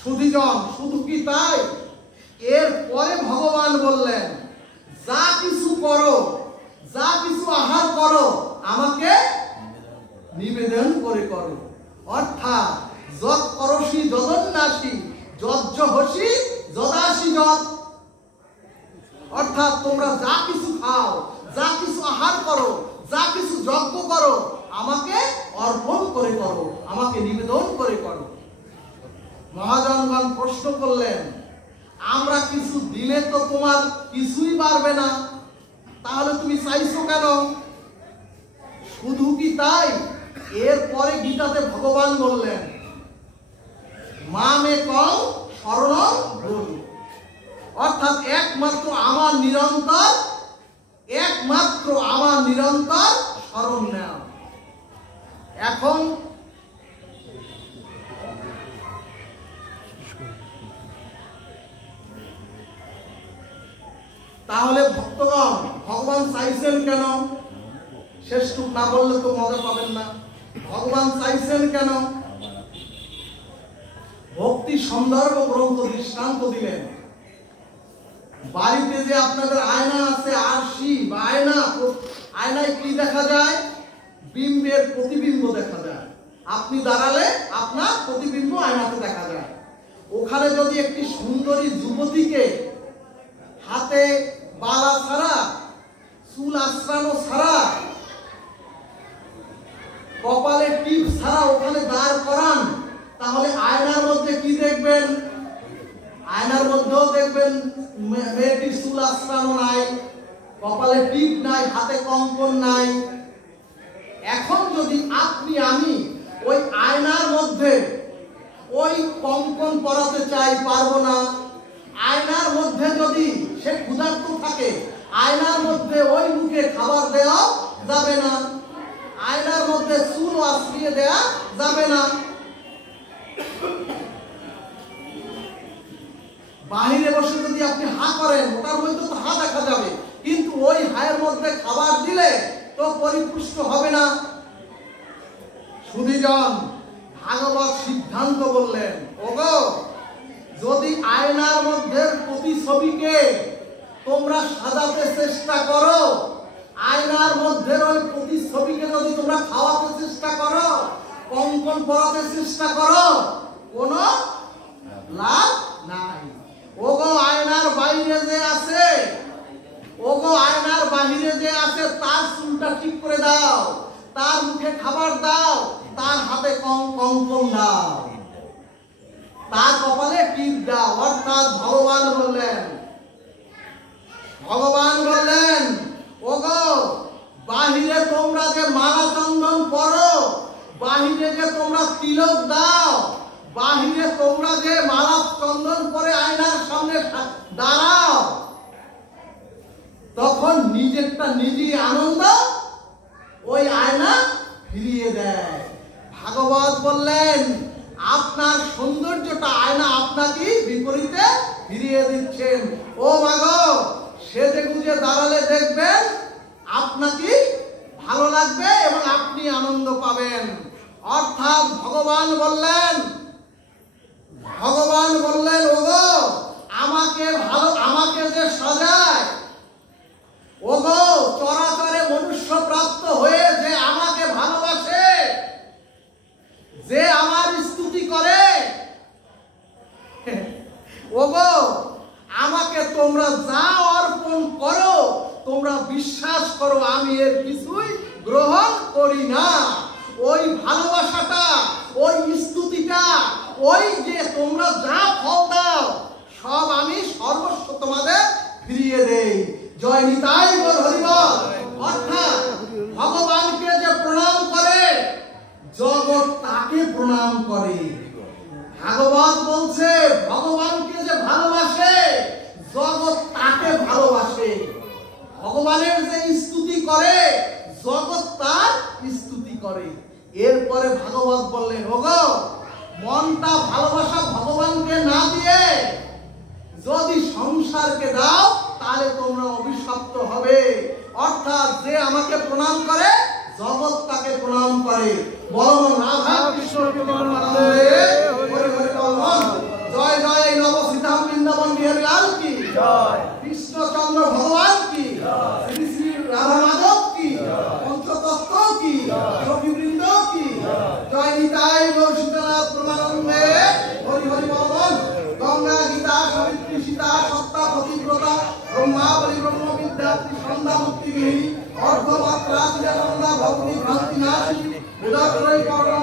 সুধীজন, শুধু কি তাই? এরপরে ভগবান বললেন, যা কিছু করো, যা কিছু আহার করো, আমাকে নিবেদন করে করো। অর্থাৎ যৎ করসি যদন্যাসি যজ্জ হসি যদাসি যৎ। অর্থাৎ তোমরা যা কিছু খাও, যা কিছু আহার করো, যা কিছু যজ্ঞ করো, আমাকে অর্পণ করে করো, আমাকে নিবেদন করে করো। মহাজনগণ প্রশ্ন করলেন, আমরা কিছু দিলে তো তোমার কিছুই পারবে না, তাহলে তুমি চাইছো কেন? শুধু কি তাই? এরপরে গীতাতে ভগবান বললেন, মামে কং শরণং ব্রজ। অর্থাৎ একমাত্র আমার নিরন্তর, একমাত্র আমার নিরন্তর শরণ নেও। এখন তাহলে ভক্তগণ ভগবান চাইছেন কেন? শেষটুক না বললে তো মজা পাবেন না। ভগবান চাইছেন কেন? ভক্তি সন্দর্ভ গ্রন্থ দৃষ্টান্ত দিলেন। বাড়িতে যে আপনাদের আয়না আছে, আরশি বা আয়না, আয়নায় কি দেখা যায়? বিম্বের প্রতিবিম্ব দেখা যায়। আপনি দাঁড়ালে আপনার প্রতিবিম্ব আয়নাতে দেখা যায়। ওখানে যদি একটি সুন্দরী যুবতীকে হাতে বালা ছাড়া, চুল আশ্রানো ছাড়া, কপালে টিপ ছাড়া ওখানে দাঁড় করান, তাহলে আয়নার মধ্যে কি দেখবেন? আয়নার মধ্যেও দেখবেন মেয়েটির চুল আশ্রানো নাই, কপালে টিপ নাই, হাতে কঙ্কন নাই। এখন যদি আপনি আমি ওই আয়নার মধ্যে ওই কঙ্কন পরাতে চাই, পারবো না। আয়নার মধ্যে যদি সে ক্ষুধার্ত থাকে, আয়নার মধ্যে ওই মুখে খাবার দেওয়া যাবে না, আয়নার মধ্যে চুল আশ্রিয়ে দেওয়া যাবে না। বাহিরে বসে যদি আপনি হা করেন, ওটার মধ্যে তো হা দেখা যাবে, কিন্তু ওই হায়ের মধ্যে খাবার দিলে তো তো পরিপুষ্ট হবে না। সুধীজন, ভাগবত সিদ্ধান্ত বললেন, ওগো যদি আয়নার মধ্যে প্রতিছবিকে তোমরা সাজাতে চেষ্টা করো, আয়নার মধ্যে ওই প্রতিছবিকে যদি তোমরা খাওয়াতে চেষ্টা করো, কঙ্কন পরাতে চেষ্টা করো, কোনো লাভ নাই। ওগো আয়নার বাইরে যে আছে, ওগো আয়নার বাহিরে যে আছে, তার চুলটা ঠিক করে দাও, তার মুখে খাবার দাও, তার হাতে কঙ্কন দাও, তার কপালে টিপ দাও। অর্থাৎ ভগবান বললেন ওগো বাহিরে তোমরা যে মালা চন্দন পরো, বাহিরে যে তোমরা তিলক দাও, বাহিরে তোমরা যে মালা চন্দন পরে আয়নার সামনে দাঁড়াও, তখন নিজেরটা নিজেই আনন্দ ওই আয়না ফিরিয়ে দেয়। ভাগবত বললেন আপনার সৌন্দর্যটা আয়না আপনাকে বিপরীতে ফিরিয়ে দিচ্ছেন। ও মাগো, সেজে গুজে দাঁড়ালে দেখবেন আপনাকে ভালো লাগবে এবং আপনি আনন্দ পাবেন। অর্থাৎ ভগবান বললেন ওগো আমাকে যে সাজায়, ওগো চরাচরে মনুষ্য প্রাপ্ত হয়ে যে আমাকে ভালোবাসে, যে আমার স্তুতি করে, ওগো আমাকে তোমরা যা অর্পণ করো, তোমরা বিশ্বাস করো আমি এর কিছুই গ্রহণ করি না। ওই ভালোবাসাটা, ওই স্তুতিটা, ওই যে তোমরা যা ফল দাও, সব আমি সর্বস্ব তোমাদের ফিরিয়ে দেই। জয় নিতাই গৌর হরিবল। অর্থাৎ ভগবানকে যে প্রণাম করে, জগৎ তাকে প্রণাম করে। ভাগবত বলছে ভগবানকে যে ভালোবাসে, জগৎ তাকে ভালোবাসে। ভগবানের যে স্তুতি করে, জগৎ তার স্তুতি করে। এরপরে ভাগবত বললেন ওগো মনটা ভালোবাসা ভগবানকে না দিয়ে যদি সংসারকে দাও, তাহলে তোমরা অভিশপ্ত হবে। অর্থাৎ যে আমাকে প্রণাম করে, জগৎ তাকে প্রণাম করে। বলো রাধা কৃষ্ণ প্রেমানন্দে হরি হরি বল। জয় জয় নব সীতাম বৃন্দাবন বিহারী লাল কি জয়, কৃষ্ণচন্দ্র ভগবান কি জয়, শ্রী শ্রী রাধা মাধব কি জয়, পঞ্চতত্ত্ব কি জয়, যোগীবৃন্দ কি জয়। জয় নিতাই গৌর সীতানাথ প্রেমানন্দে হরি হরি বল। গঙ্গা গীতা সাবিত্রী সীতা সত্তা পতিব্রতা ব্রহ্মাবলী ব্রহ্মবিদ্যাত্রী সন্ধ্যা মুক্তিগিরি অর্ধমাত্রা চিরানন্দা ভক্তি ভ্রান্তি নাশিনী উদয়ত্রয়ী পরম